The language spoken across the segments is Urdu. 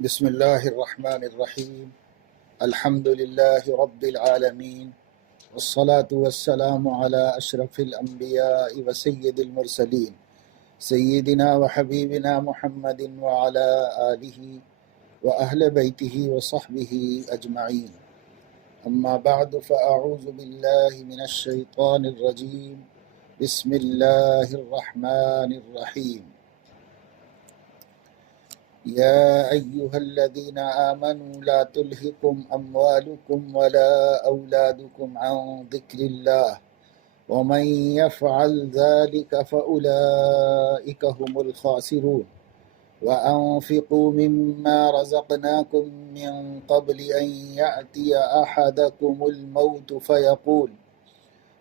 بسم الله الرحمن الرحيم. الحمد لله رب العالمين، والصلاة والسلام على أشرف الأنبياء وسيد المرسلين سيدنا وحبيبنا محمد وعلى آله وأهل بيته وصحبه أجمعين. أما بعد، فأعوذ بالله من الشيطان الرجيم. بسم الله الرحمن الرحيم. يا أيها الذين آمنوا لا تلهكم أموالكم ولا أولادكم عن ذكر الله ومن يفعل ذلك فأولئك هم الخاسرون وأنفقوا مما رزقناكم من قبل أن يأتي أحدكم الموت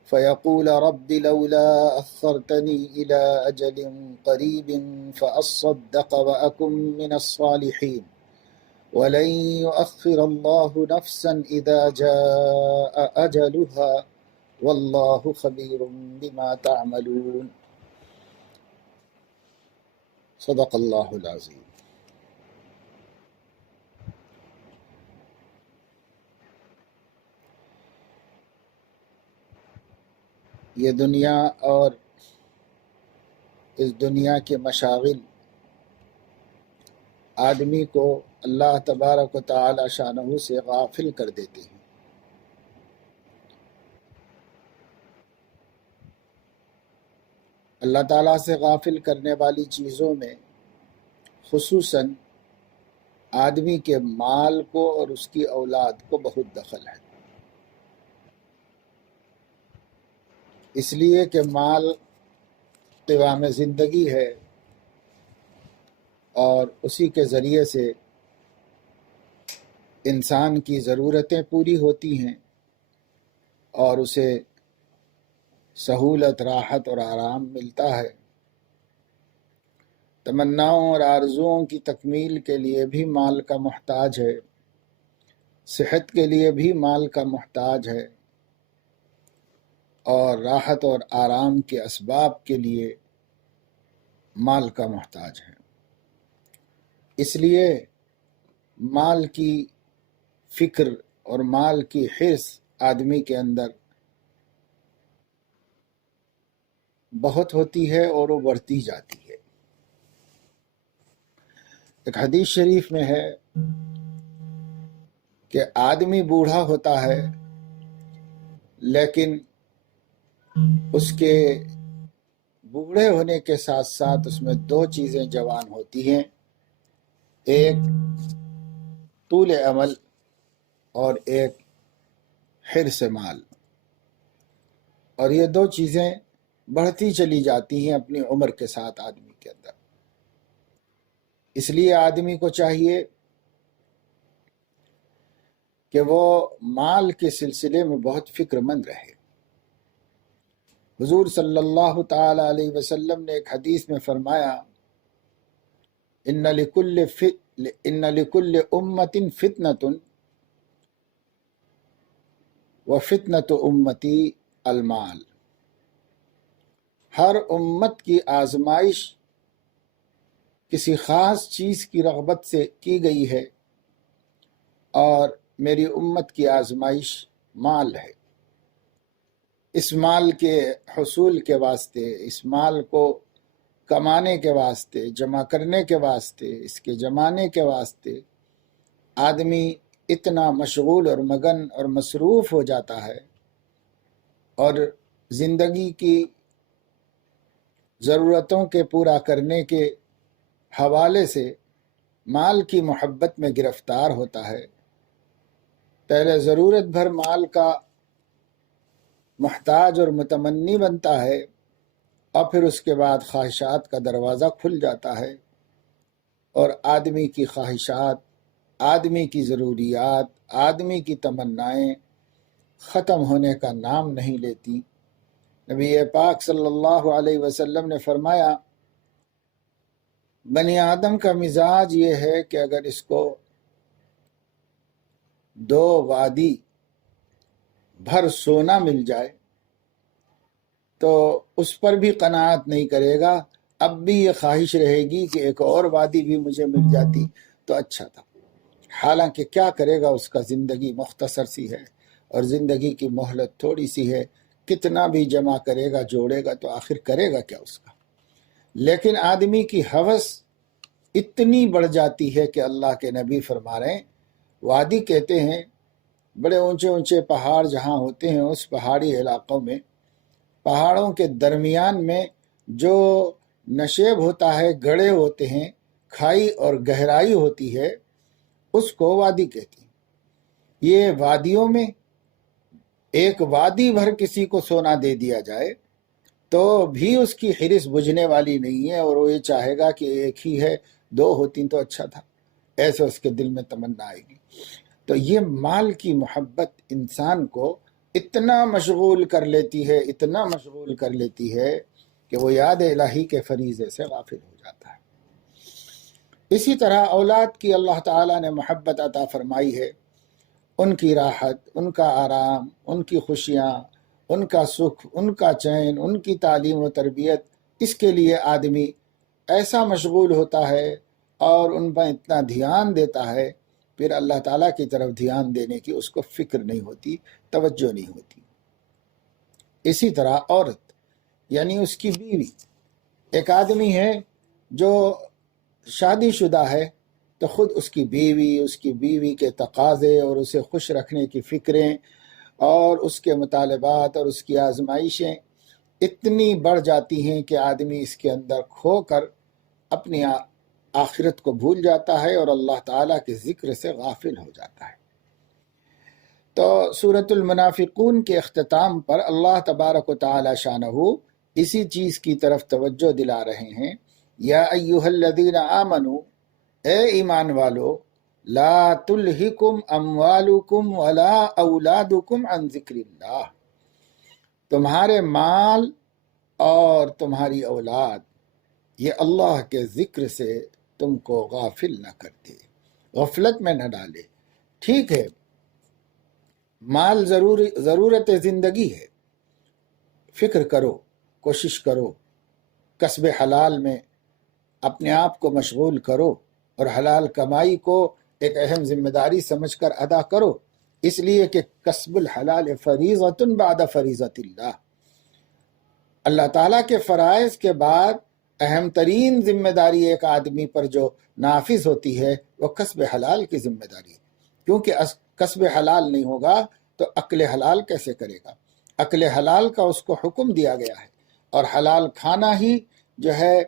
فيقول رب لولا أخرتني إلى أجل قريب فأصدق وأكن من الصالحين ولن يؤخر الله نفسا إذا جاء أجلها والله خبير بما تعملون. صدق اللہ العظیم. یہ دنیا اور اس دنیا کے مشاغل آدمی کو اللہ تبارک و تعالی شانہ سے غافل کر دیتے ہیں. اللہ تعالیٰ سے غافل کرنے والی چیزوں میں خصوصاً آدمی کے مال کو اور اس کی اولاد کو بہت دخل ہے، اس لیے کہ مال قوام زندگی ہے اور اسی کے ذریعے سے انسان کی ضرورتیں پوری ہوتی ہیں اور اسے سہولت، راحت اور آرام ملتا ہے. تمناؤں اور آرزوؤں کی تکمیل کے لیے بھی مال کا محتاج ہے، صحت کے لیے بھی مال کا محتاج ہے، اور راحت اور آرام کے اسباب کے لیے مال کا محتاج ہے. اس لیے مال کی فکر اور مال کی حرص آدمی کے اندر بہت ہوتی ہے اور وہ بڑھتی جاتی ہے. ایک حدیث شریف میں ہے کہ آدمی بوڑھا ہوتا ہے لیکن اس کے بوڑھے ہونے کے ساتھ ساتھ اس میں دو چیزیں جوان ہوتی ہیں، ایک طول عمل اور ایک حرص مال، اور یہ دو چیزیں بڑھتی چلی جاتی ہیں اپنی عمر کے ساتھ آدمی کے اندر. اس لیے آدمی کو چاہیے کہ وہ مال کے سلسلے میں بہت فکر مند رہے. حضور صلی اللہ تعالی علیہ وسلم نے ایک حدیث میں فرمایا، ان لکل امت فتنۃ وفتنۃ امتی المال. ہر امت کی آزمائش کسی خاص چیز کی رغبت سے کی گئی ہے اور میری امت کی آزمائش مال ہے. اس مال کے حصول کے واسطے، اس مال کو کمانے کے واسطے، جمع کرنے کے واسطے، اس کے جمانے کے واسطے آدمی اتنا مشغول اور مگن اور مصروف ہو جاتا ہے، اور زندگی کی ضرورتوں کے پورا کرنے کے حوالے سے مال کی محبت میں گرفتار ہوتا ہے. پہلے ضرورت بھر مال کا محتاج اور متمنی بنتا ہے، اور پھر اس کے بعد خواہشات کا دروازہ کھل جاتا ہے اور آدمی کی خواہشات، آدمی کی ضروریات، آدمی کی تمنائیں ختم ہونے کا نام نہیں لیتی. نبی پاک صلی اللہ علیہ وسلم نے فرمایا، بنی آدم کا مزاج یہ ہے کہ اگر اس کو 2 وادی بھر سونا مل جائے تو اس پر بھی قناعت نہیں کرے گا، اب بھی یہ خواہش رہے گی کہ ایک اور وادی بھی مجھے مل جاتی تو اچھا تھا. حالانکہ کیا کرے گا، اس کا زندگی مختصر سی ہے اور زندگی کی مہلت تھوڑی سی ہے، کتنا بھی جمع کرے گا جوڑے گا تو آخر کرے گا کیا اس کا۔ لیکن آدمی کی ہوس اتنی بڑھ جاتی ہے کہ اللہ کے نبی فرما رہے ہیں، وادی کہتے ہیں بڑے اونچے اونچے پہاڑ جہاں ہوتے ہیں، اس پہاڑی علاقوں میں پہاڑوں کے درمیان میں جو نشیب ہوتا ہے، گڑھے ہوتے ہیں، کھائی اور گہرائی ہوتی ہے، اس کو وادی کہتے ہیں۔ یہ وادیوں میں ایک وادی بھر کسی کو سونا دے دیا جائے تو بھی اس کی حرص بجھنے والی نہیں ہے، اور وہ یہ چاہے گا کہ ایک ہی ہے، دو ہوتی تو اچھا تھا، ایسے اس کے دل میں تمنا آئے گی۔ تو یہ مال کی محبت انسان کو اتنا مشغول کر لیتی ہے، اتنا مشغول کر لیتی ہے کہ وہ یاد الہی کے فریضے سے غافل ہو جاتا ہے۔ اسی طرح اولاد کی اللہ تعالیٰ نے محبت عطا فرمائی ہے، ان کی راحت، ان کا آرام، ان کی خوشیاں، ان کا سکھ، ان کا چین، ان کی تعلیم و تربیت، اس کے لیے آدمی ایسا مشغول ہوتا ہے اور ان پر اتنا دھیان دیتا ہے، پھر اللہ تعالیٰ کی طرف دھیان دینے کی اس کو فکر نہیں ہوتی، توجہ نہیں ہوتی۔ اسی طرح عورت یعنی اس کی بیوی، ایک آدمی ہے جو شادی شدہ ہے تو خود اس کی بیوی کے تقاضے اور اسے خوش رکھنے کی فکریں اور اس کے مطالبات اور اس کی آزمائشیں اتنی بڑھ جاتی ہیں کہ آدمی اس کے اندر کھو کر اپنی آخرت کو بھول جاتا ہے اور اللہ تعالیٰ کے ذکر سے غافل ہو جاتا ہے۔ تو سورۃ المنافقون کے اختتام پر اللہ تبارک و تعالی شانہ اسی چیز کی طرف توجہ دلا رہے ہیں، یا ایھا الذین آمنوا، اے ایمان والو، لا تلہکم اموالکم ولا اولادکم عن ذکر اللہ، تمہارے مال اور تمہاری اولاد یہ اللہ کے ذکر سے تم کو غافل نہ کرتے، غفلت میں نہ ڈالے۔ ٹھیک ہے، مال ضرورت زندگی ہے، فکر کرو، کوشش کرو، کسب حلال میں اپنے آپ کو مشغول کرو اور حلال کمائی کو ایک اہم ذمہ داری سمجھ کر ادا کرو، اس لیے کہ کسب الحلال فریضۃ بعد فریضۃ اللہ، اللہ تعالیٰ کے فرائض کے بعد اہم ترین ذمہ داری ایک آدمی پر جو نافذ ہوتی ہے وہ کسب حلال کی ذمہ داری ہے، کیونکہ کسب حلال نہیں ہوگا تو عقل حلال کیسے کرے گا؟ عقل حلال کا اس کو حکم دیا گیا ہے، اور حلال کھانا ہی جو ہے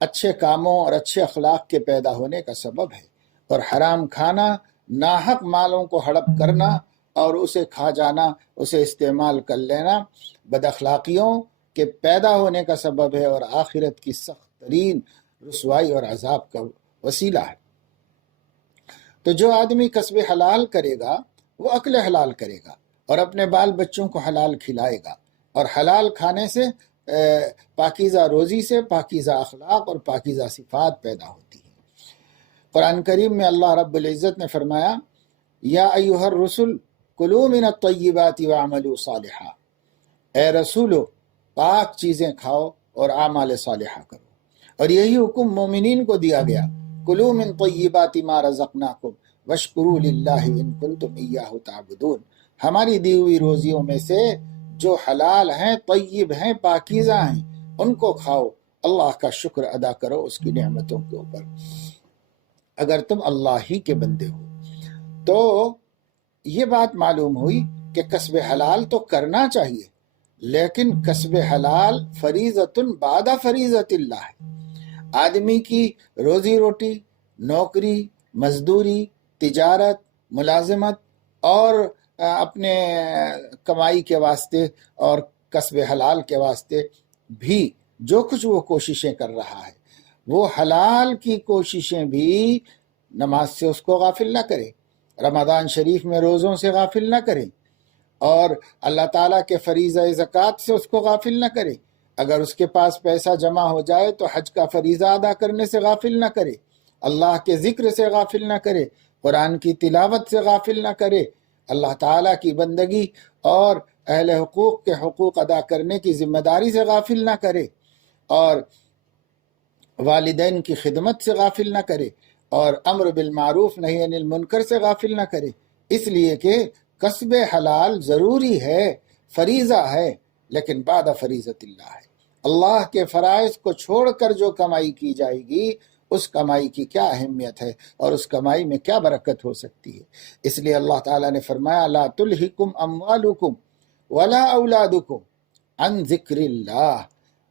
اچھے کاموں اور اچھے اخلاق کے پیدا ہونے کا سبب ہے، اور حرام کھانا، ناحق مالوں کو ہڑپ کرنا اور اسے کھا جانا، اسے استعمال کر لینا بد اخلاقیوں کے پیدا ہونے کا سبب ہے اور آخرت کی سخت ترین رسوائی اور عذاب کا وسیلہ ہے۔ تو جو آدمی کسب حلال کرے گا وہ عقل حلال کرے گا اور اپنے بال بچوں کو حلال کھلائے گا، اور حلال کھانے سے پاکیزہ روزی سے پاکیزہ اخلاق اور پاکیزہ صفات پیدا ہوتی ہیں۔ قرآن کریم میں اللہ رب العزت نے فرمایا، یا ایھا الرسل کلوا من الطیبات واعملوا صالحا، اے رسولو پاک چیزیں کھاؤ اور اعمال صالحہ کرو، اور یہی حکم مومنین کو دیا گیا، کلوا من طیبات ما رزقناکم واشکروا للہ ان کنتم ایاہ تعبدون، ہماری دی ہوئی روزیوں میں سے جو حلال ہیں، طیب ہیں، پاکیزہ ہیں، ان کو کھاؤ، اللہ کا شکر ادا کرو اس کی نعمتوں کے اوپر، اگر تم اللہ ہی کے بندے ہو۔ تو یہ بات معلوم ہوئی کہ کسب حلال تو کرنا چاہیے، لیکن کسب حلال فریضۃ بعد فریضۃ اللہ ہے۔ آدمی کی روزی روٹی، نوکری، مزدوری، تجارت، ملازمت اور اپنے کمائی کے واسطے اور کسب حلال کے واسطے بھی جو کچھ وہ کوششیں کر رہا ہے، وہ حلال کی کوششیں بھی نماز سے اس کو غافل نہ کرے، رمضان شریف میں روزوں سے غافل نہ کرے، اور اللہ تعالیٰ کے فریضہ زکوٰۃ سے اس کو غافل نہ کرے۔ اگر اس کے پاس پیسہ جمع ہو جائے تو حج کا فریضہ ادا کرنے سے غافل نہ کرے، اللہ کے ذکر سے غافل نہ کرے، قرآن کی تلاوت سے غافل نہ کرے، اللہ تعالیٰ کی بندگی اور اہل حقوق کے حقوق ادا کرنے کی ذمہ داری سے غافل نہ کرے، اور والدین کی خدمت سے غافل نہ کرے، اور امر بالمعروف نہی عن المنکر سے غافل نہ کرے، اس لیے کہ کسب حلال ضروری ہے، فریضہ ہے، لیکن بعد فریضت اللہ ہے۔ اللہ کے فرائض کو چھوڑ کر جو کمائی کی جائے گی، اس کمائی کی کیا اہمیت ہے اور اس کمائی میں کیا برکت ہو سکتی ہے۔ اس لیے اللہ تعالیٰ نے فرمایا لا تلہکم اموالکم ولا اولادکم عن ذکر اللہ،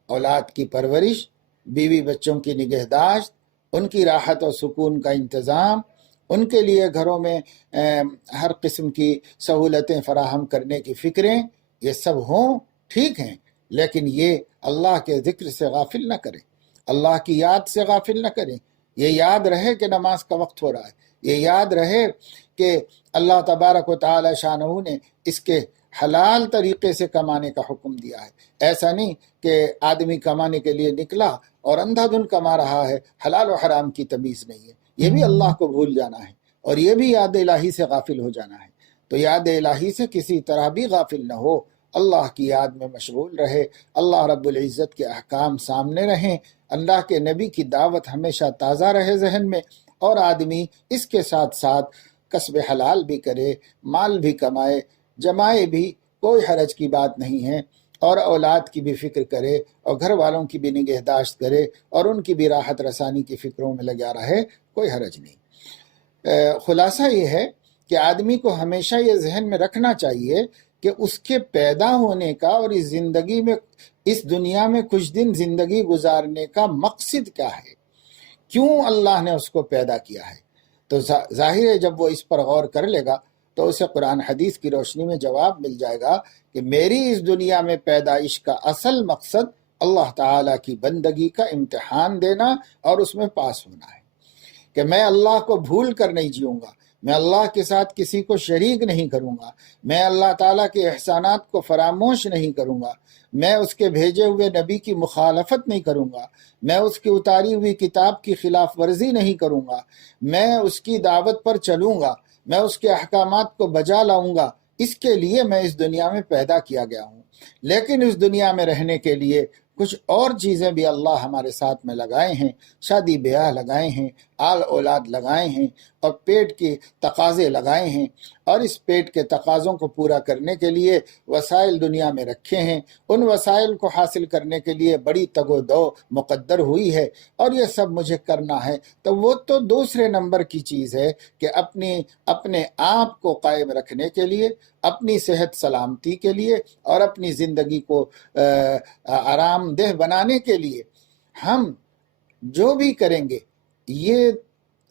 اولاد کی پرورش، بیوی بچوں کی نگہداشت، ان کی راحت اور سکون کا انتظام، ان کے لیے گھروں میں ہر قسم کی سہولتیں فراہم کرنے کی فکریں، یہ سب ہوں ٹھیک ہیں، لیکن یہ اللہ کے ذکر سے غافل نہ کریں، اللہ کی یاد سے غافل نہ کریں۔ یہ یاد رہے کہ نماز کا وقت ہو رہا ہے، یہ یاد رہے کہ اللہ تبارک و تعالی شانہ نے اس کے حلال طریقے سے کمانے کا حکم دیا ہے۔ ایسا نہیں کہ آدمی کمانے کے لیے نکلا اور اندھا دھن کما رہا ہے، حلال و حرام کی تمیز نہیں ہے، یہ بھی اللہ کو بھول جانا ہے، اور یہ بھی یاد الہی سے غافل ہو جانا ہے۔ تو یاد الہی سے کسی طرح بھی غافل نہ ہو، اللہ کی یاد میں مشغول رہے، اللہ رب العزت کے احکام سامنے رہیں، اللہ کے نبی کی دعوت ہمیشہ تازہ رہے ذہن میں، اور آدمی اس کے ساتھ ساتھ کسب حلال بھی کرے، مال بھی کمائے، جمائے بھی، کوئی حرج کی بات نہیں ہے، اور اولاد کی بھی فکر کرے اور گھر والوں کی بھی نگہداشت کرے اور ان کی بھی راحت رسانی کی فکروں میں لگا رہے، کوئی حرج نہیں۔ خلاصہ یہ ہے کہ آدمی کو ہمیشہ یہ ذہن میں رکھنا چاہیے کہ اس کے پیدا ہونے کا اور اس زندگی میں، اس دنیا میں کچھ دن زندگی گزارنے کا مقصد کیا ہے، کیوں اللہ نے اس کو پیدا کیا ہے۔ تو ظاہر ہے جب وہ اس پر غور کر لے گا تو اسے قرآن حدیث کی روشنی میں جواب مل جائے گا کہ میری اس دنیا میں پیدائش کا اصل مقصد اللہ تعالیٰ کی بندگی کا امتحان دینا اور اس میں پاس ہونا ہے، کہ میں اللہ کو بھول کر نہیں جیوں گا، میں اللہ کے ساتھ کسی کو شریک نہیں کروں گا، میں اللہ تعالیٰ کے احسانات کو فراموش نہیں کروں گا، میں اس کے بھیجے ہوئے نبی کی مخالفت نہیں کروں گا، میں اس کی اتاری ہوئی کتاب کی خلاف ورزی نہیں کروں گا، میں اس کی دعوت پر چلوں گا، میں اس کے احکامات کو بجا لاؤں گا۔ اس کے لیے میں اس دنیا میں پیدا کیا گیا ہوں، لیکن اس دنیا میں رہنے کے لیے کچھ اور چیزیں بھی اللہ ہمارے ساتھ میں لگائے ہیں، شادی بیاہ لگائے ہیں، آل اولاد لگائے ہیں، اور پیٹ کی تقاضے لگائے ہیں، اور اس پیٹ کے تقاضوں کو پورا کرنے کے لیے وسائل دنیا میں رکھے ہیں، ان وسائل کو حاصل کرنے کے لیے بڑی تگ و دو مقدر ہوئی ہے، اور یہ سب مجھے کرنا ہے۔ تو وہ تو دوسرے نمبر کی چیز ہے کہ اپنے آپ کو قائم رکھنے کے لیے، اپنی صحت سلامتی کے لیے، اور اپنی زندگی کو آرام دہ بنانے کے لیے ہم جو بھی کریں گے یہ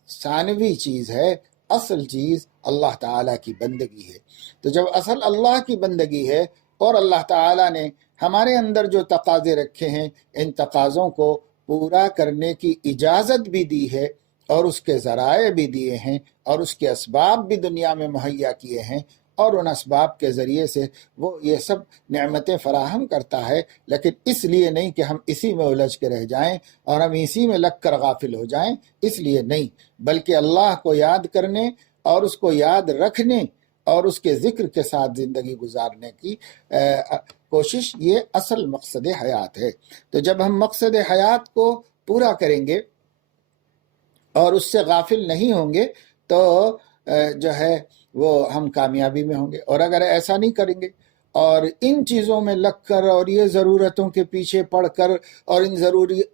ثانوی چیز ہے، اصل چیز اللہ تعالیٰ کی بندگی ہے۔ تو جب اصل اللہ کی بندگی ہے اور اللہ تعالیٰ نے ہمارے اندر جو تقاضے رکھے ہیں ان تقاضوں کو پورا کرنے کی اجازت بھی دی ہے اور اس کے ذرائع بھی دیے ہیں اور اس کے اسباب بھی دنیا میں مہیا کیے ہیں، اور ان اسباب کے ذریعے سے وہ یہ سب نعمتیں فراہم کرتا ہے، لیکن اس لیے نہیں کہ ہم اسی میں الجھ کے رہ جائیں اور ہم اسی میں لگ کر غافل ہو جائیں، اس لیے نہیں، بلکہ اللہ کو یاد کرنے اور اس کو یاد رکھنے اور اس کے ذکر کے ساتھ زندگی گزارنے کی کوشش، یہ اصل مقصد حیات ہے۔ تو جب ہم مقصد حیات کو پورا کریں گے اور اس سے غافل نہیں ہوں گے تو جو ہے وہ ہم کامیابی میں ہوں گے، اور اگر ایسا نہیں کریں گے اور ان چیزوں میں لگ کر اور یہ ضرورتوں کے پیچھے پڑ کر اور ان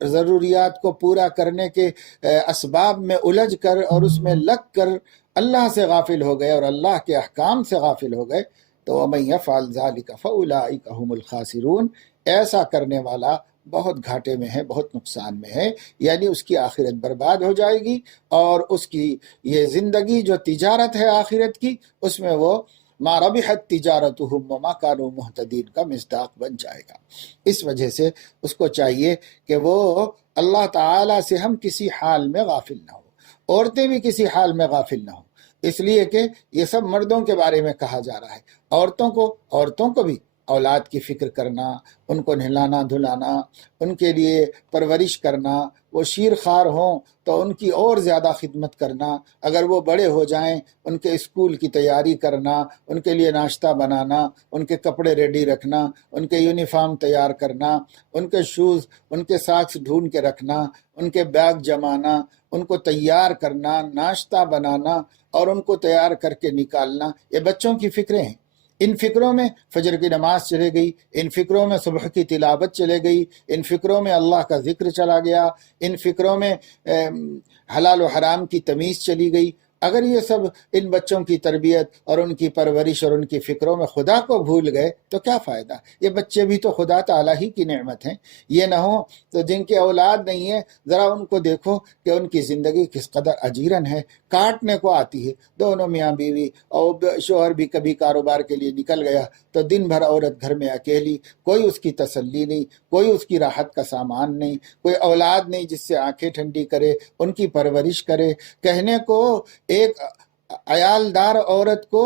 ضروریات کو پورا کرنے کے اسباب میں الجھ کر اور اس میں لگ کر اللہ سے غافل ہو گئے اور اللہ کے احکام سے غافل ہو گئے تو وَمَن يَفْعَلْ ذَلِكَ فَأُولَٰئِكَ هُمُ الْخَاسِرُونَ، ایسا کرنے والا بہت گھاٹے میں ہے، بہت نقصان میں ہے، یعنی اس کی آخرت برباد ہو جائے گی، اور اس کی یہ زندگی جو تجارت ہے آخرت کی، اس میں وہ ما ربحت تجارتهم وما كانوا مهتدين کا مصداق بن جائے گا۔ اس وجہ سے اس کو چاہیے کہ وہ اللہ تعالیٰ سے ہم کسی حال میں غافل نہ ہو، عورتیں بھی کسی حال میں غافل نہ ہو، اس لیے کہ یہ سب مردوں کے بارے میں کہا جا رہا ہے۔ عورتوں کو بھی اولاد کی فکر کرنا، ان کو نہلانا دھلانا، ان کے لیے پرورش کرنا، وہ شیر خوار ہوں تو ان کی اور زیادہ خدمت کرنا، اگر وہ بڑے ہو جائیں ان کے اسکول کی تیاری کرنا، ان کے لیے ناشتہ بنانا، ان کے کپڑے ریڈی رکھنا، ان کے یونیفارم تیار کرنا، ان کے شوز، ان کے ساکس ڈھونڈ کے رکھنا، ان کے بیگ جمانا، ان کو تیار کرنا، ناشتہ بنانا اور ان کو تیار کر کے نکالنا، یہ بچوں کی فکریں ہیں۔ ان فکروں میں فجر کی نماز چلے گئی، ان فکروں میں صبح کی تلاوت چلے گئی، ان فکروں میں اللہ کا ذکر چلا گیا، ان فکروں میں حلال و حرام کی تمیز چلی گئی۔ اگر یہ سب ان بچوں کی تربیت اور ان کی پرورش اور ان کی فکروں میں خدا کو بھول گئے تو کیا فائدہ؟ یہ بچے بھی تو خدا تعالیٰ ہی کی نعمت ہیں۔ یہ نہ ہو تو جن کے اولاد نہیں ہے، ذرا ان کو دیکھو کہ ان کی زندگی کس قدر اجیرن ہے، کاٹنے کو آتی ہے۔ دونوں میاں بیوی، اور شوہر بھی کبھی کاروبار کے لیے نکل گیا تو دن بھر عورت گھر میں اکیلی، کوئی اس کی تسلی نہیں، کوئی اس کی راحت کا سامان نہیں، کوئی اولاد نہیں جس سے آنکھیں ٹھنڈی کرے، ان کی پرورش کرے۔ کہنے کو ایک عیالدار عورت کو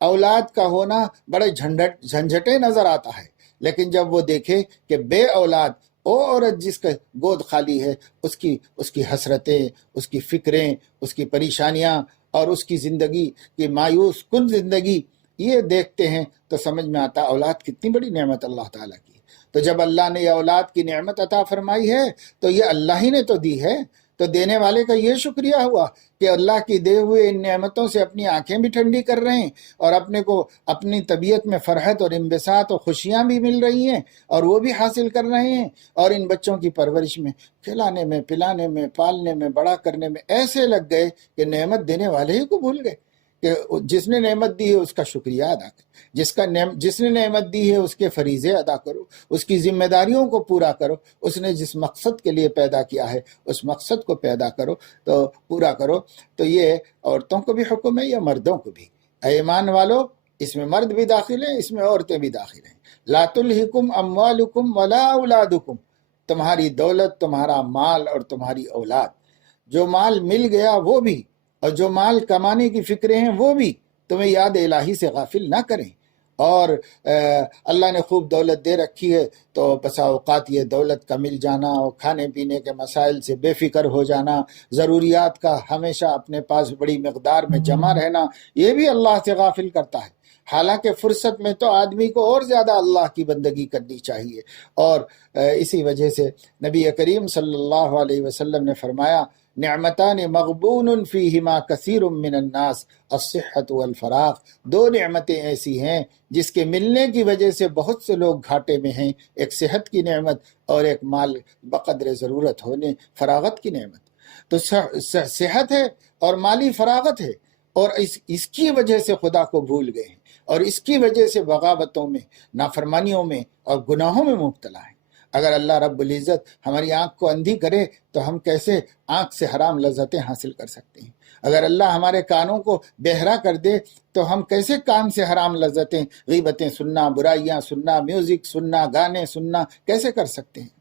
اولاد کا ہونا بڑے جھنجھٹے نظر آتا ہے، لیکن جب وہ دیکھے کہ بے اولاد وہ عورت جس کا گود خالی ہے، اس کی حسرتیں، اس کی فکریں، اس کی پریشانیاں اور اس کی زندگی کی مایوس کن زندگی، یہ دیکھتے ہیں تو سمجھ میں آتا اولاد کتنی بڑی نعمت اللہ تعالیٰ کی۔ تو جب اللہ نے یہ اولاد کی نعمت عطا فرمائی ہے تو یہ اللہ ہی نے تو دی ہے، تو دینے والے کا یہ شکریہ ہوا کہ اللہ کی دے ہوئے ان نعمتوں سے اپنی آنکھیں بھی ٹھنڈی کر رہے ہیں اور اپنے کو اپنی طبیعت میں فرحت اور انبساط اور خوشیاں بھی مل رہی ہیں اور وہ بھی حاصل کر رہے ہیں۔ اور ان بچوں کی پرورش میں، کھلانے میں، پلانے میں، پالنے میں، بڑا کرنے میں ایسے لگ گئے کہ نعمت دینے والے ہی کو بھول گئے کہ جس نے نعمت دی ہے اس کا شکریہ ادا کرو، جس نے نعمت دی ہے اس کے فریضے ادا کرو، اس کی ذمہ داریوں کو پورا کرو، اس نے جس مقصد کے لیے پیدا کیا ہے اس مقصد کو پیدا کرو تو پورا کرو۔ تو یہ عورتوں کو بھی حکم ہے، یہ مردوں کو بھی۔ اے ایمان والو، اس میں مرد بھی داخل ہیں، اس میں عورتیں بھی داخل ہیں۔ لا تلہکم اموالکم ولا اولادکم، تمہاری دولت، تمہارا مال اور تمہاری اولاد، جو مال مل گیا وہ بھی، اور جو مال کمانے کی فکریں ہیں وہ بھی تمہیں یاد الہی سے غافل نہ کریں۔ اور اللہ نے خوب دولت دے رکھی ہے تو بسا اوقات یہ دولت کا مل جانا اور کھانے پینے کے مسائل سے بے فکر ہو جانا، ضروریات کا ہمیشہ اپنے پاس بڑی مقدار میں جمع رہنا، یہ بھی اللہ سے غافل کرتا ہے۔ حالانکہ فرصت میں تو آدمی کو اور زیادہ اللہ کی بندگی کرنی چاہیے۔ اور اسی وجہ سے نبی کریم صلی اللہ علیہ وسلم نے فرمایا، نعمتان مغبون فیہما کثیر من الناس، الصحت والفراغ، دو نعمتیں ایسی ہیں جس کے ملنے کی وجہ سے بہت سے لوگ گھاٹے میں ہیں، ایک صحت کی نعمت اور ایک مال بقدر ضرورت ہونے فراغت کی نعمت۔ تو صحت ہے اور مالی فراغت ہے، اور اس کی وجہ سے خدا کو بھول گئے ہیں، اور اس کی وجہ سے بغاوتوں میں، نافرمانیوں میں اور گناہوں میں مبتلا ہیں۔ اگر اللہ رب العزت ہماری آنکھ کو اندھی کرے تو ہم کیسے آنکھ سے حرام لذتیں حاصل کر سکتے ہیں؟ اگر اللہ ہمارے کانوں کو بہرا کر دے تو ہم کیسے کان سے حرام لذتیں، غیبتیں سننا، برائیاں سننا، میوزک سننا، گانے سننا کیسے کر سکتے ہیں؟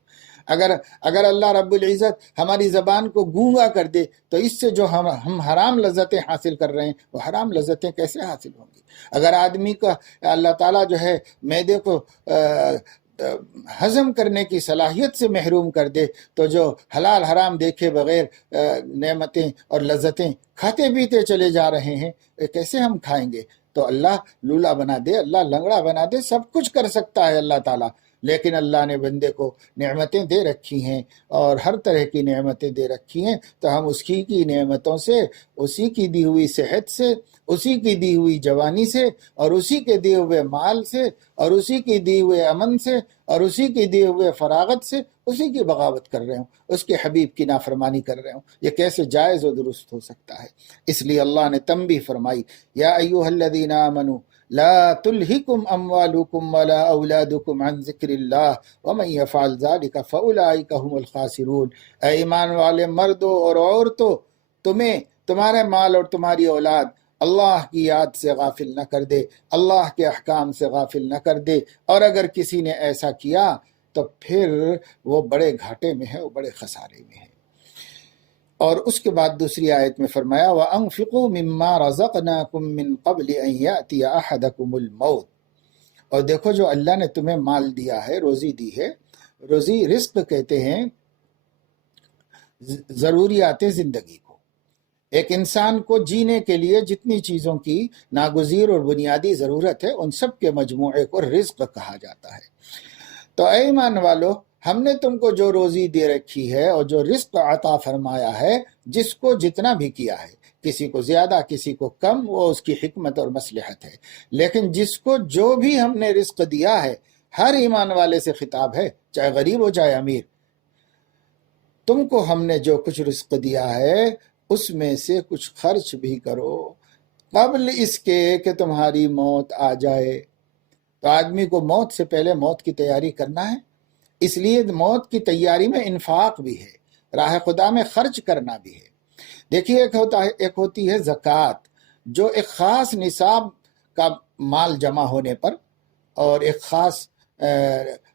اگر اللہ رب العزت ہماری زبان کو گونگا کر دے تو اس سے جو ہم حرام لذتیں حاصل کر رہے ہیں وہ حرام لذتیں کیسے حاصل ہوں گی؟ اگر آدمی کا اللہ تعالیٰ جو ہے معدے کو ہضم کرنے کی صلاحیت سے محروم کر دے تو جو حلال حرام دیکھے بغیر نعمتیں اور لذتیں کھاتے پیتے چلے جا رہے ہیں، کیسے ہم کھائیں گے؟ تو اللہ لولا بنا دے، اللہ لنگڑا بنا دے، سب کچھ کر سکتا ہے اللہ تعالیٰ، لیکن اللہ نے بندے کو نعمتیں دے رکھی ہیں اور ہر طرح کی نعمتیں دے رکھی ہیں، تو ہم اس کی نعمتوں سے، اسی کی دی ہوئی صحت سے، اسی کی دی ہوئی جوانی سے، اور اسی کے دیے ہوئے مال سے، اور اسی کی دی ہوئے امن سے، اور اسی کی دیے ہوئے فراغت سے اسی کی بغاوت کر رہے ہوں، اس کے حبیب کی نافرمانی کر رہے ہوں، یہ کیسے جائز و درست ہو سکتا ہے؟ اس لیے اللہ نے تنبیہ فرمائی، یا ایھا الذین آمنوا لا تلہکم اموالکم ولا اولادکم عن ذکر اللہ ومن یفعل ذلک فاولئک هم الخاسرون۔ اے ایمان والے مردوں اور عورتوں، تمہارے مال اور تمہاری اولاد اللہ کی یاد سے غافل نہ کر دے، اللہ کے احکام سے غافل نہ کر دے، اور اگر کسی نے ایسا کیا تو پھر وہ بڑے گھاٹے میں ہے، وہ بڑے خسارے میں ہے۔ اور اس کے بعد دوسری آیت میں فرمایا، وَأَنفِقُوا مِمَّا رَزَقْنَاكُم مِّن قَبْلِ أَن يَأْتِيَ أَحَدَكُمُ الْمَوْتُ۔ اور دیکھو جو اللہ نے تمہیں مال دیا ہے، روزی دی ہے، روزی رزق کہتے ہیں ضروریات زندگی کو۔ ایک انسان کو جینے کے لیے جتنی چیزوں کی ناگزیر اور بنیادی ضرورت ہے ان سب کے مجموعے کو رزق کہا جاتا ہے۔ تو اے ایمان والو، ہم نے تم کو جو روزی دے رکھی ہے اور جو رزق عطا فرمایا ہے، جس کو جتنا بھی کیا ہے، کسی کو زیادہ کسی کو کم، وہ اس کی حکمت اور مصلحت ہے، لیکن جس کو جو بھی ہم نے رزق دیا ہے، ہر ایمان والے سے خطاب ہے، چاہے غریب ہو چاہے امیر، تم کو ہم نے جو کچھ رزق دیا ہے اس میں سے کچھ خرچ بھی کرو قبل اس کے کہ تمہاری موت آ جائے۔ تو آدمی کو موت سے پہلے موت کی تیاری کرنا ہے، اس لیے موت کی تیاری میں انفاق بھی ہے، راہ خدا میں خرچ کرنا بھی ہے۔ دیکھیے ایک ہوتی ہے زکوٰۃ، جو ایک خاص نصاب کا مال جمع ہونے پر اور ایک خاص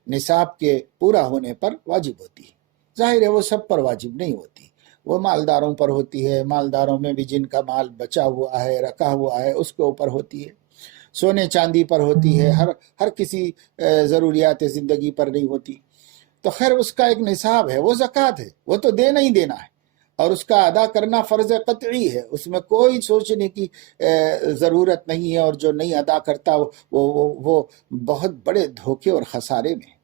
نصاب کے پورا ہونے پر واجب ہوتی ہے۔ ظاہر ہے وہ سب پر واجب نہیں ہوتی، وہ مالداروں پر ہوتی ہے، مالداروں میں بھی جن کا مال بچا ہوا ہے، رکھا ہوا ہے، اس کے اوپر ہوتی ہے، سونے چاندی پر ہوتی ہے، ہر کسی ضروریات زندگی پر نہیں ہوتی۔ تو خیر اس کا ایک نصاب ہے، وہ زکوٰۃ ہے، وہ تو دینا ہی دینا ہے، اور اس کا ادا کرنا فرض قطعی ہے، اس میں کوئی سوچنے کی ضرورت نہیں ہے، اور جو نہیں ادا کرتا وہ بہت بڑے دھوکے اور خسارے میں ہے۔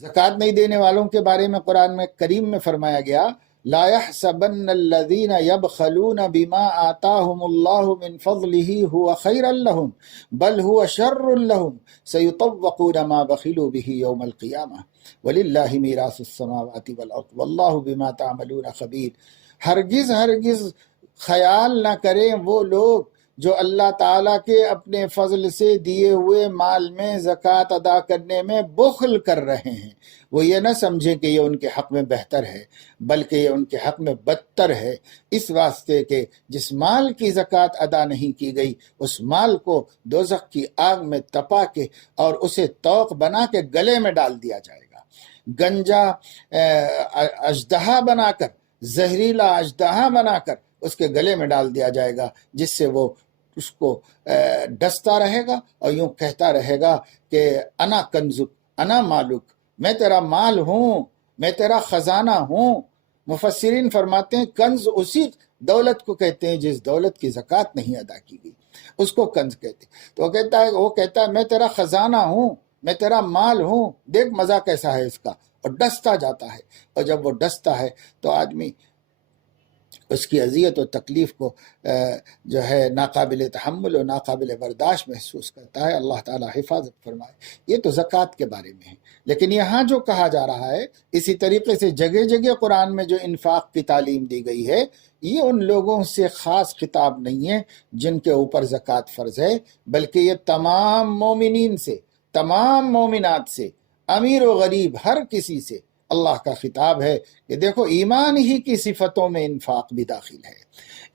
زکوٰۃ نہیں دینے والوں کے بارے میں قرآن میں کریم میں فرمایا گیا، لا يحسبن الذين يبخلون بما آتاهم الله من فضله هو خيرا لهم بل هو شر لهم سيطوقون ما بخلوا به يوم القيامة ولله ميراث السماوات والأرض والله بما تعملون خبير۔ ہرگز خیال نہ کریں وہ لوگ جو اللہ تعالیٰ کے اپنے فضل سے دیے ہوئے مال میں زکوٰۃ ادا کرنے میں بخل کر رہے ہیں، وہ یہ نہ سمجھیں کہ یہ ان کے حق میں بہتر ہے، بلکہ یہ ان کے حق میں بدتر ہے، اس واسطے کہ جس مال کی زکوٰۃ ادا نہیں کی گئی اس مال کو دوزخ کی آگ میں تپا کے اور اسے توق بنا کے گلے میں ڈال دیا جائے گا، گنجا اژدہا بنا کر، زہریلا اژدہا بنا کر اس کے گلے میں ڈال دیا جائے گا، جس سے وہ اس کو ڈستا رہے گا اور یوں کہتا رہے گا کہ انا کنزک انا مالک، میں تیرا مال ہوں، میں تیرا خزانہ ہوں۔ مفسرین فرماتے ہیں کنز اسی دولت کو کہتے ہیں جس دولت کی زکوٰۃ نہیں ادا کی گئی، اس کو کنز کہتے ہیں۔ تو وہ کہتا ہے میں تیرا خزانہ ہوں، میں تیرا مال ہوں، دیکھ مزہ کیسا ہے اس کا، اور ڈستا جاتا ہے، اور جب وہ ڈستا ہے تو آدمی اس کی اذیت و تکلیف کو جو ہے ناقابل تحمل و ناقابل برداشت محسوس کرتا ہے۔ اللہ تعالیٰ حفاظت فرمائے۔ یہ تو زکوٰۃ کے بارے میں ہے، لیکن یہاں جو کہا جا رہا ہے اسی طریقے سے جگہ جگہ قرآن میں جو انفاق کی تعلیم دی گئی ہے، یہ ان لوگوں سے خاص خطاب نہیں ہے جن کے اوپر زکوٰۃ فرض ہے، بلکہ یہ تمام مومنین سے، تمام مومنات سے، امیر و غریب ہر کسی سے اللہ کا خطاب ہے کہ دیکھو ایمان ہی کی صفتوں میں انفاق بھی داخل ہے،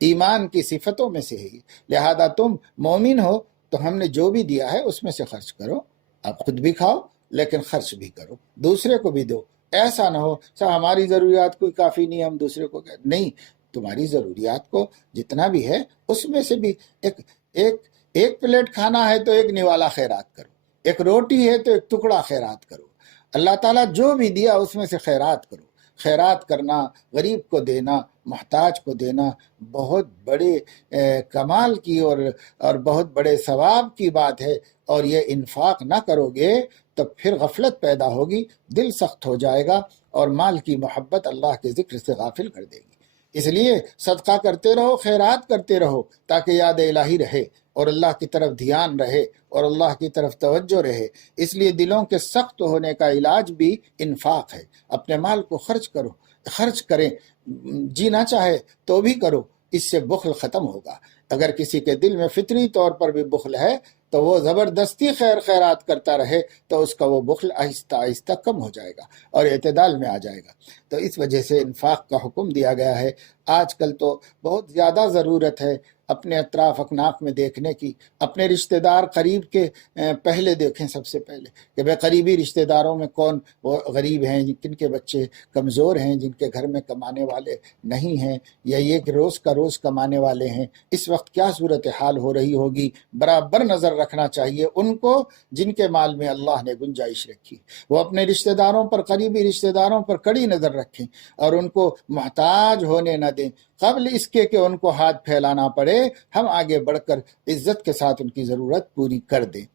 ایمان کی صفتوں میں سے ہے، لہذا تم مومن ہو تو ہم نے جو بھی دیا ہے اس میں سے خرچ کرو، آپ خود بھی کھاؤ لیکن خرچ بھی کرو، دوسرے کو بھی دو۔ ایسا نہ ہو سر ہماری ضروریات کوئی کافی نہیں، ہم دوسرے کو نہیں، تمہاری ضروریات کو جتنا بھی ہے اس میں سے بھی ایک پلیٹ کھانا ہے تو ایک نوالا خیرات کرو، ایک روٹی ہے تو ایک ٹکڑا خیرات کرو، اللہ تعالیٰ جو بھی دیا اس میں سے خیرات کرو۔ خیرات کرنا، غریب کو دینا، محتاج کو دینا بہت بڑے کمال کی اور بہت بڑے ثواب کی بات ہے، اور یہ انفاق نہ کرو گے تو پھر غفلت پیدا ہوگی، دل سخت ہو جائے گا اور مال کی محبت اللہ کے ذکر سے غافل کر دے گی۔ اس لیے صدقہ کرتے رہو، خیرات کرتے رہو، تاکہ یاد الہی رہے اور اللہ کی طرف دھیان رہے اور اللہ کی طرف توجہ رہے۔ اس لیے دلوں کے سخت ہونے کا علاج بھی انفاق ہے۔ اپنے مال کو خرچ کریں، جینا چاہے تو بھی کرو، اس سے بخل ختم ہوگا۔ اگر کسی کے دل میں فطری طور پر بھی بخل ہے تو وہ زبردستی خیرات کرتا رہے تو اس کا وہ بخل آہستہ آہستہ کم ہو جائے گا اور اعتدال میں آ جائے گا۔ تو اس وجہ سے انفاق کا حکم دیا گیا ہے۔ آج کل تو بہت زیادہ ضرورت ہے اپنے اطراف اکناف میں دیکھنے کی، اپنے رشتہ دار قریب کے پہلے دیکھیں، سب سے پہلے کہ بے قریبی رشتہ داروں میں کون وہ غریب ہیں، کن کے بچے کمزور ہیں، جن کے گھر میں کمانے والے نہیں ہیں، یا یہ کہ روز کا روز کمانے والے ہیں، اس وقت کیا صورتحال ہو رہی ہوگی، برابر نظر رکھنا چاہیے ان کو جن کے مال میں اللہ نے گنجائش رکھی۔ وہ اپنے رشتہ داروں پر، قریبی رشتہ داروں پر کڑی نظر رکھیں اور ان کو محتاج ہونے نہ دیں، قبل اس کے کہ ان کو ہاتھ پھیلانا پڑے، ہم آگے بڑھ کر عزت کے ساتھ ان کی ضرورت پوری کر دیں۔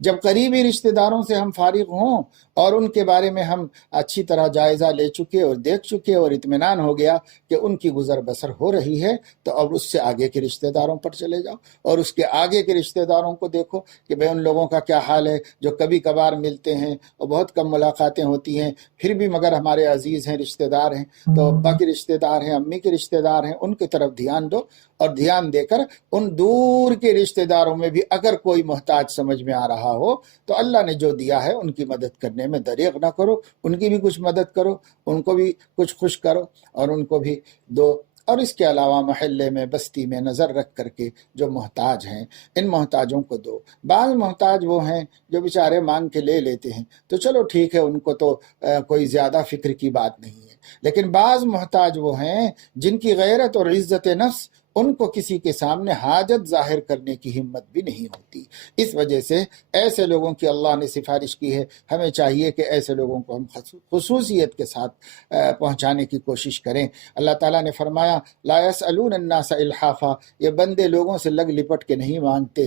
جب قریبی رشتہ داروں سے ہم فارغ ہوں اور ان کے بارے میں ہم اچھی طرح جائزہ لے چکے اور دیکھ چکے اور اطمینان ہو گیا کہ ان کی گزر بسر ہو رہی ہے، تو اب اس سے آگے کے رشتہ داروں پر چلے جاؤ اور اس کے آگے کے رشتہ داروں کو دیکھو کہ بھئی ان لوگوں کا کیا حال ہے جو کبھی کبھار ملتے ہیں اور بہت کم ملاقاتیں ہوتی ہیں، پھر بھی مگر ہمارے عزیز ہیں، رشتہ دار ہیں، تو ابا کے رشتہ دار ہیں، امی کے رشتہ دار ہیں، ان کی طرف دھیان دو، اور دھیان دے کر ان دور کے رشتہ داروں میں بھی اگر کوئی محتاج سمجھ میں آ رہا ہو تو اللہ نے جو دیا ہے ان کی مدد کرنے میں دریغ نہ کرو، ان کی بھی کچھ مدد کرو، ان کو بھی کچھ خوش کرو اور ان کو بھی دو۔ اور اس کے علاوہ محلے میں بستی میں نظر رکھ کر کے جو محتاج ہیں ان محتاجوں کو دو۔ بعض محتاج وہ ہیں جو بیچارے مانگ کے لے لیتے ہیں، تو چلو ٹھیک ہے، ان کو تو کوئی زیادہ فکر کی بات نہیں ہے، لیکن بعض محتاج وہ ہیں جن کی غیرت اور عزت نفس ان کو کسی کے سامنے حاجت ظاہر کرنے کی ہمت بھی نہیں ہوتی۔ اس وجہ سے ایسے لوگوں کی اللہ نے سفارش کی ہے، ہمیں چاہیے کہ ایسے لوگوں کو ہم خصوصیت کے ساتھ پہنچانے کی کوشش کریں۔ اللہ تعالیٰ نے فرمایا لا يسألون الناس الحافا، یہ بندے لوگوں سے لگ لپٹ کے نہیں مانگتے،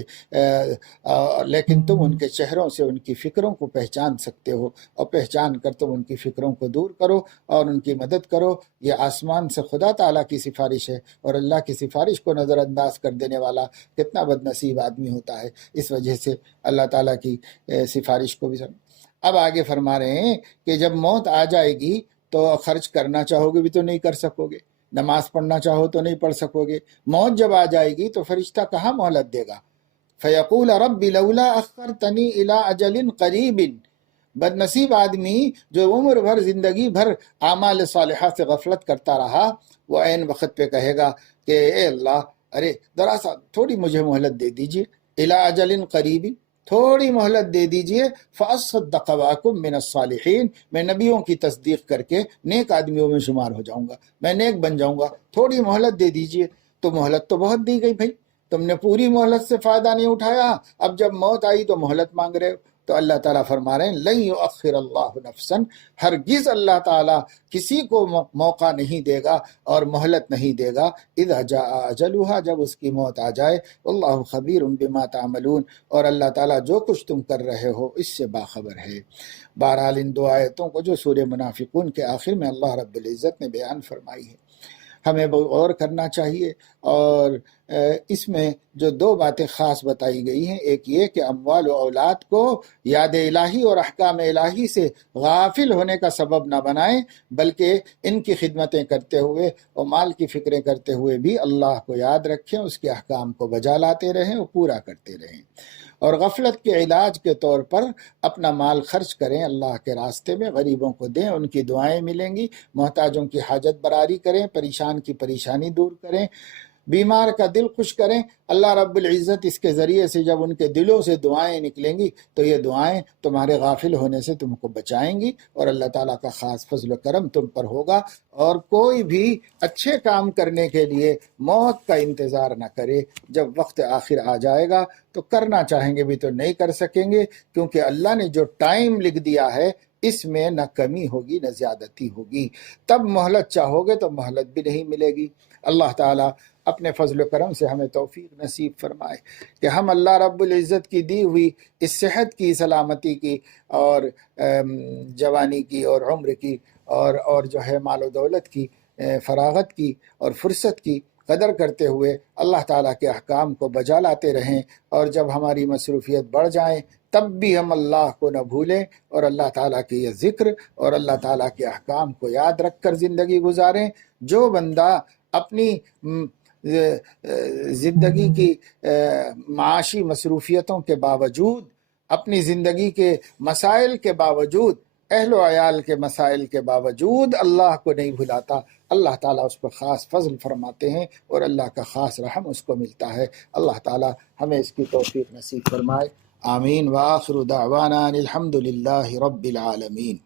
لیکن تم ان کے چہروں سے ان کی فکروں کو پہچان سکتے ہو، اور پہچان کر تم ان کی فکروں کو دور کرو اور ان کی مدد کرو۔ یہ آسمان سے خدا تعالیٰ کی سفارش ہے، اور اللہ کی سفارش کو نظر انداز کر دینے والا کتنا بد نصیب آدمی ہوتا ہے۔ اس وجہ سے اللہ تعالیٰ کی سفارش کو بھی اب آگے فرما رہے ہیں کہ جب موت آ جائے گی تو خرچ کرنا چاہو گے بھی تو نہیں کر سکو گے، نماز پڑھنا چاہو تو نہیں پڑھ سکو گے۔ موت جب آ جائے گی تو فرشتہ کہاں مہلت دے گا؟ فیقول رب لولا اخرتنی الی اجل قریب، بد نصیب آدمی جو عمر بھر زندگی بھر اعمال صالحہ سے غفلت کرتا رہا، وہ عین وقت پہ کہے گا کہ اے اللہ، ارے ذرا سا تھوڑی مجھے مہلت دے دیجئے، الی اجل قریب، تھوڑی مہلت دے دیجئے، فاصدق واکم من الصالحین، میں نبیوں کی تصدیق کر کے نیک آدمیوں میں شمار ہو جاؤں گا، میں نیک بن جاؤں گا، تھوڑی مہلت دے دیجئے۔ تو مہلت تو بہت دی گئی بھائی، تم نے پوری مہلت سے فائدہ نہیں اٹھایا، اب جب موت آئی تو مہلت مانگ رہے ہو۔ تو اللہ تعالیٰ فرما رہے ہیں لن یؤخر اللہ نفسا، ہرگز اللہ تعالیٰ کسی کو موقع نہیں دے گا اور مہلت نہیں دے گا، اذا جاء اجلها، جب اس کی موت آ جائے، اللہ خبیر بما تعملون، اور اللہ تعالیٰ جو کچھ تم کر رہے ہو اس سے باخبر ہے۔ بہرحال ان دو آیتوں کو جو سورہ منافقون کے آخر میں اللہ رب العزت نے بیان فرمائی ہے، ہمیں غور کرنا چاہیے، اور اس میں جو دو باتیں خاص بتائی گئی ہیں، ایک یہ کہ اموال و اولاد کو یاد الہی اور احکام الہی سے غافل ہونے کا سبب نہ بنائیں، بلکہ ان کی خدمتیں کرتے ہوئے اور مال کی فکریں کرتے ہوئے بھی اللہ کو یاد رکھیں، اس کے احکام کو بجا لاتے رہیں اور پورا کرتے رہیں، اور غفلت کے علاج کے طور پر اپنا مال خرچ کریں، اللہ کے راستے میں غریبوں کو دیں، ان کی دعائیں ملیں گی، محتاجوں کی حاجت براری کریں، پریشان کی پریشانی دور کریں، بیمار کا دل خوش کریں۔ اللہ رب العزت اس کے ذریعے سے جب ان کے دلوں سے دعائیں نکلیں گی تو یہ دعائیں تمہارے غافل ہونے سے تم کو بچائیں گی، اور اللہ تعالیٰ کا خاص فضل و کرم تم پر ہوگا۔ اور کوئی بھی اچھے کام کرنے کے لیے موت کا انتظار نہ کرے، جب وقت آخر آ جائے گا تو کرنا چاہیں گے بھی تو نہیں کر سکیں گے، کیونکہ اللہ نے جو ٹائم لکھ دیا ہے اس میں نہ کمی ہوگی نہ زیادتی ہوگی۔ تب مہلت چاہو گے تو مہلت بھی نہیں ملے گی۔ اللہ تعالیٰ اپنے فضل و کرم سے ہمیں توفیق نصیب فرمائے کہ ہم اللہ رب العزت کی دی ہوئی اس صحت کی، سلامتی کی، اور جوانی کی اور عمر کی، اور جو ہے مال و دولت کی، فراغت کی اور فرصت کی قدر کرتے ہوئے اللہ تعالیٰ کے احکام کو بجا لاتے رہیں، اور جب ہماری مصروفیت بڑھ جائیں تب بھی ہم اللہ کو نہ بھولیں، اور اللہ تعالیٰ کے یہ ذکر اور اللہ تعالیٰ کے احکام کو یاد رکھ کر زندگی گزاریں۔ جو بندہ اپنی زندگی کی معاشی مصروفیتوں کے باوجود، اپنی زندگی کے مسائل کے باوجود، اہل و عیال کے مسائل کے باوجود اللہ کو نہیں بھلاتا، اللہ تعالیٰ اس پر خاص فضل فرماتے ہیں اور اللہ کا خاص رحم اس کو ملتا ہے۔ اللہ تعالیٰ ہمیں اس کی توفیق نصیب فرمائے، آمین۔ وآخر دعوانا الحمد للہ رب العالمین۔